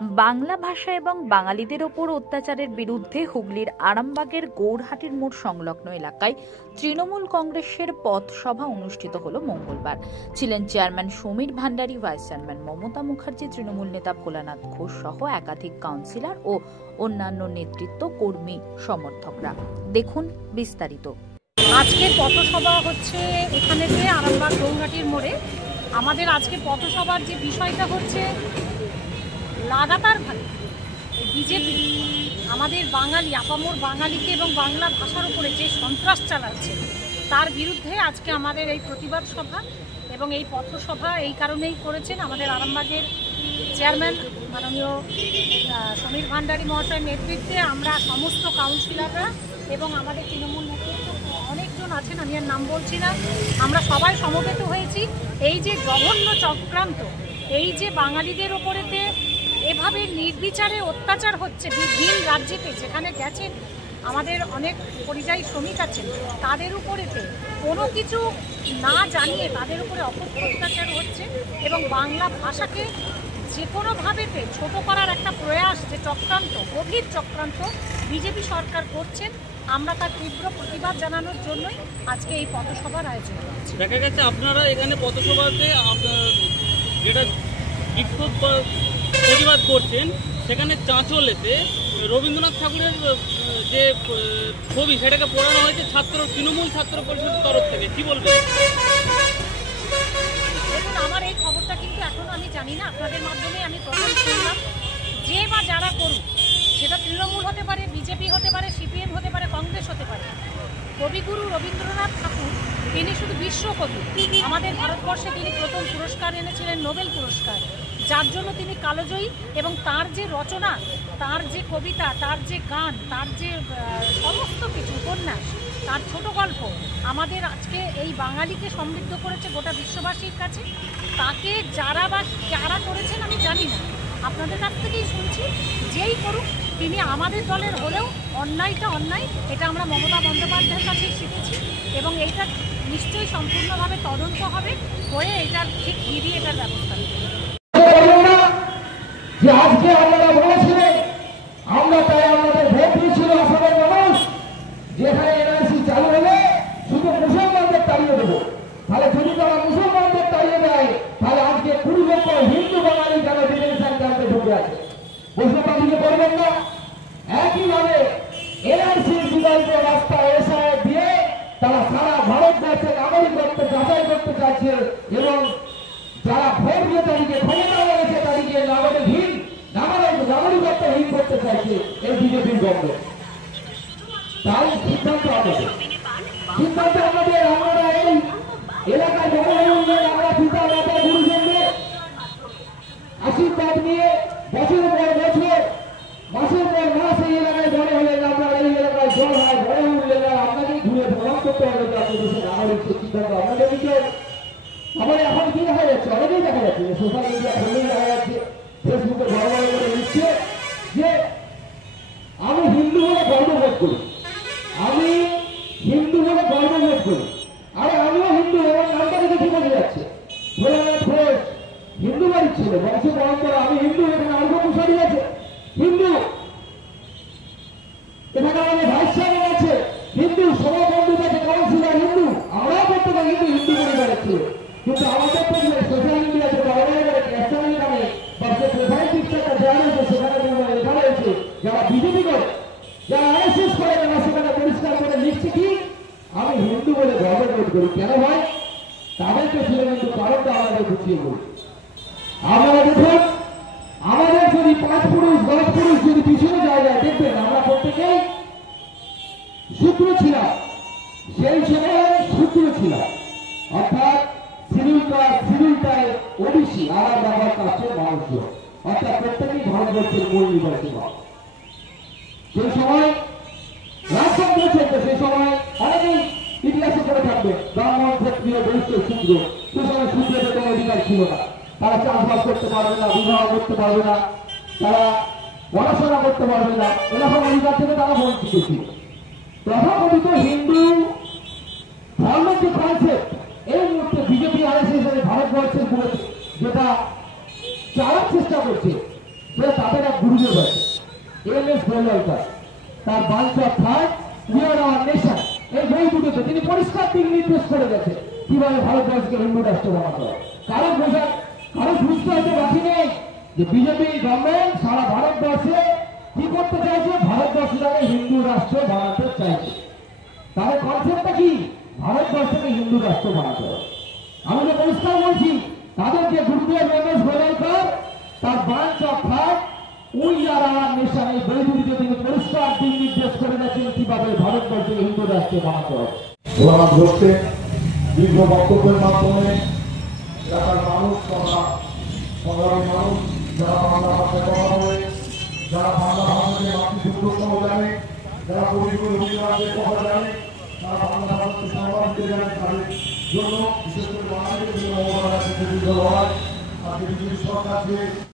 বাংলা ভাষা এবং বাঙালিদের ওপর অত্যাচারের বিরুদ্ধে হুগলির আরামবাগের গৌরহাটির মোড় সংলগ্ন এলাকায় তৃণমূল কংগ্রেসের পথসভা অনুষ্ঠিত হলো মঙ্গলবার। ছিলেন chairman Samir Bhandari, vice chairman Mamata Mukherjee, Trinamool নেতা ভোলানাথ ঘোষ সহ একাধিক কাউন্সিলর ও অন্যান্য নেতৃত্ব, কর্মী, সমর্থকরা। দেখুন বিস্তারিত। আজকে পথসভা হচ্ছে এখানে যে আরামবাগ গৌরহাটির মোড়ে। আমাদের আজকে পথসভার যে বিষয়টা হচ্ছে, লাগাতারভাবে বিজেপি আমাদের বাঙালি, আপামর বাঙালিকে এবং বাংলা ভাষার উপরে যে সন্ত্রাস চালাচ্ছে তার বিরুদ্ধে আজকে আমাদের এই প্রতিবাদ সভা এবং এই পথসভা এই কারণেই করেছেন আমাদের আরামবাগের চেয়ারম্যান মাননীয় সমীর ভান্ডারী মহাশয়ের নেতৃত্বে। আমরা সমস্ত কাউন্সিলররা এবং আমাদের তৃণমূল নেতৃত্ব অনেকজন আছেন, আমি আর নাম বলছি না, আমরা সবাই সমবেত হয়েছি। এই যে জঘন্য চক্রান্ত, এই যে বাঙালিদের ওপরেতে এভাবে নির্বিচারে অত্যাচার হচ্ছে ভিন রাজ্যেতে, যেখানে গেছেন আমাদের অনেক পরিযায়ী শ্রমিক আছেন, তাদের উপরেতে কোনো কিছু না জানিয়ে তাদের উপরে অত্যাচার হচ্ছে এবং বাংলা ভাষাকে যে কোনোভাবেতে ছোট করার একটা প্রয়াস, যে চক্রান্ত, গভীর চক্রান্ত বিজেপি সরকার করছেন, আমরা তার তীব্র প্রতিবাদ জানানোর জন্যই আজকে এই পথসভার আয়োজন করছি। দেখা গেছে আপনারা এখানে পথসভাতে যেটা বিক্ষোভ বা প্রতিবাদ করছেন, সেখানে চাঁচলেতে রবীন্দ্রনাথ ঠাকুরের যে ছবি সেটাকে পড়ানো হয়েছে তৃণমূল ছাত্র পরিষদের তরফ থেকে, কি বলবেন? দেখুন, আমার এই খবরটা কিন্তু এখনো আমি জানি না, আপনাদের মাধ্যমে আমি প্রথম শুনলাম। যে বা যারা করুক, সেটা তৃণমূল হতে পারে, বিজেপি হতে পারে, সিপিএম হতে পারে, কংগ্রেস হতে পারে, কবিগুরু রবীন্দ্রনাথ ঠাকুর তিনি শুধু বিশ্বকবি। আমাদের ভারতবর্ষে তিনি প্রথম পুরস্কার এনেছিলেন, নোবেল পুরস্কার, যার জন্য তিনি কালজয়ী। এবং তার যে রচনা, তার যে কবিতা, তার যে গান, তার যে সমস্ত কিছু, উপন্যাস, তার ছোট গল্প আমাদের আজকে এই বাঙালিকে সমৃদ্ধ করেছে গোটা বিশ্ববাসীর কাছে। তাকে যারা করেছেন আমি জানি না, আপনাদের কাছ থেকেই শুনছি। যেই করুক, তিনি আমাদের দলের হলেও অন্যায়টা অন্যায়, এটা আমরা মমতা বন্দ্যোপাধ্যায়ের কাছেই শিখেছি এবং এইটা নিশ্চয়ই সম্পূর্ণভাবে তদন্ত হবে, হয়ে এটার ঠিক নিয়ে এটার ব্যবস্থা নেবে। যে আজকে আপনারা বলেছিলেন, আমরা তাই আমাদের ভোট দিয়েছিল আসামের মানুষ, যেখানে এনআরসি চালু হলে শুধু মুসলমানদের তাড়িয়ে দেবো। তাহলে যদি তারা মুসলমানদের তাড়িয়ে দেয়, তাহলে আজকে 20 লক্ষ হিন্দু বাঙালি যারা ডিটেনশন ক্যাম্পে ঢুকে আছে, বৈষ্ণবাদীকে করবেন না। একইভাবে এনআরসির বিকল্প রাস্তা এসআইআর দিয়ে তারা সারা ভারতবর্ষের নাগরিকত্ব যাচাই করতে চাইছে এবং যারা ভোট দিয়ে তাদেরকে ক্ষমতা রয়েছে তাদেরকে নাগরিকত্বহীন করতে চাইছে এই বিজেপির গভর্নমেন্ট। তাই সিদ্ধান্ত আমাদের, আমরা এই এলাকায় বড় হয়ে আমরা পিতা মাতা গুরুজনদের আশীর্বাদ নিয়ে বছরের পর বছর, মাসের পর মাস এই এলাকায় বড় হলেন। আমরা এই এলাকায় জল হয়, বড় উঠলেন, আপনাকেই ঘুরে প্রমাণ করতে হবে যে আপনি দেশের নাগরিক। সিদ্ধান্ত আপনাদের বিষয়। আবার এখন কি দেখা যাচ্ছে, অনেকেই দেখা যাচ্ছে, সোশ্যাল মিডিয়া খুললেই দেখা যাচ্ছে, ফেসবুকে বড় বড় করে দিচ্ছে যে আমি হিন্দু বলে গর্ববোধ করি, আমি হিন্দু বলে গর্ববোধ করি। আরে আমিও হিন্দু, এবং নামটা দেখে ঠিক হয়ে যাচ্ছে, ভোলানাথ ঘোষ হিন্দু বাড়ির ছেলে, বংশ পরম্পরা, আমি হিন্দু। এখানে অল্প কুশারি আছে হিন্দু, এখানে আমাদের ভাইস চেয়ারম্যান আছে হিন্দু, সভাপতি আছে, কাউন্সিলর হিন্দু, আমরাও প্রত্যেকে কিন্তু হিন্দু পরিবারের ছিল। কিন্তু আমাদের তো সোশ্যাল মিডিয়াতে বড় বড় করে ন্যাশনাল নামে বা যে প্রোফাইল পিকচারটা দেওয়া হয়েছে সেখানে লেখা রয়েছে যারা বিজেপি করে, যারা আরএসএস করে, তারা সেখানে পরিষ্কার করে লিখছে কি আমি হিন্দু বলে গর্ববোধ করি। কেন হয় তাদেরকে ছিল, কিন্তু কারণটা আমাদের বুঝিয়ে বলি। আপনারা দেখুন, আমাদের যদি 5 পুরুষ 10 পুরুষ যদি পিছনে জায়গায় দেখবেন, আমরা প্রত্যেকেই শূদ্র ছিলাম, সেই সময় শূদ্র ছিলাম, অর্থাৎ সিভিলটায় ওবিসি, আমার বাবার কাছে মানুষ, অর্থাৎ প্রত্যেকেই ভারতবর্ষের মূল নিবাসী। সেই সময় রাজতন্ত্র চলছে, সেই সময় অনেকেই ইতিহাসে করে থাকবে ব্রাহ্মণ, ক্ষত্রিয়, বৈশ্য, শূদ্র। সে সময় শূদ্রদের কোনো অধিকার ছিল না, তারা চাষবাস করতে পারবে না, বিবাহ করতে পারবে না, তারা পড়াশোনা করতে পারবে না, এরকম অধিকার থেকে তারা বঞ্চিত ছিল। তথাকথিত হিন্দু ধর্মের যে কনসেপ্ট এই মুহূর্তে বিজেপি আরএসএস ভারতবর্ষের বুকে যেটা চালার চেষ্টা করছে, সে তাদের এক গুরুদেব আছে MS গোয়েলকার, তার bunch of third we are hour nation, এই বই দুটোতে তিনি পরিষ্কার দিক নির্দেশ করে গেছে কিভাবে ভারতবর্ষকে হিন্দু রাষ্ট্র বানাতে হবে। কারো বুঝতে হয়তো বাকি নেই যে বিজেপি গভর্নমেন্ট সারা ভারতবর্ষে কি করতে চাইছে, ভারতবর্ষটাকে হিন্দু রাষ্ট্র বানাতে চাইছে। তাদের কনসেপ্টটা কি, ভারতবর্ষকে হিন্দু রাষ্ট্র বানাতে হবে। আমি তো পরিষ্কার বলছি, তাদের যে গুরুদেব MS গোয়েলকার, তার branch of third we are hour nation, এই বই দুটিতে তিনি পরিষ্কার দিক নির্দেশ করে গেছেন কিভাবে ভারতবর্ষকে হিন্দু রাষ্ট্র বানাতে হবে। ভোলানাথ ঘোষকে দীর্ঘ বক্তব্যের মাধ্যমে এলাকার মানুষ তথা সংগ্রামী মানুষ যারা বাংলা ভাষায় কথা বলে, যারা বাংলা ভাষাকে মাতৃসূত্রতম জানে, যারা কবিগুরু রবীন্দ্রনাথের কথা জানে, তারা বাংলা ভাষাকে সম্মান দিতে জানে, তাদের জন্য বিশেষ করে বাঙালিদের জন্য লড়াই আজকে বিজেপি সরকার যে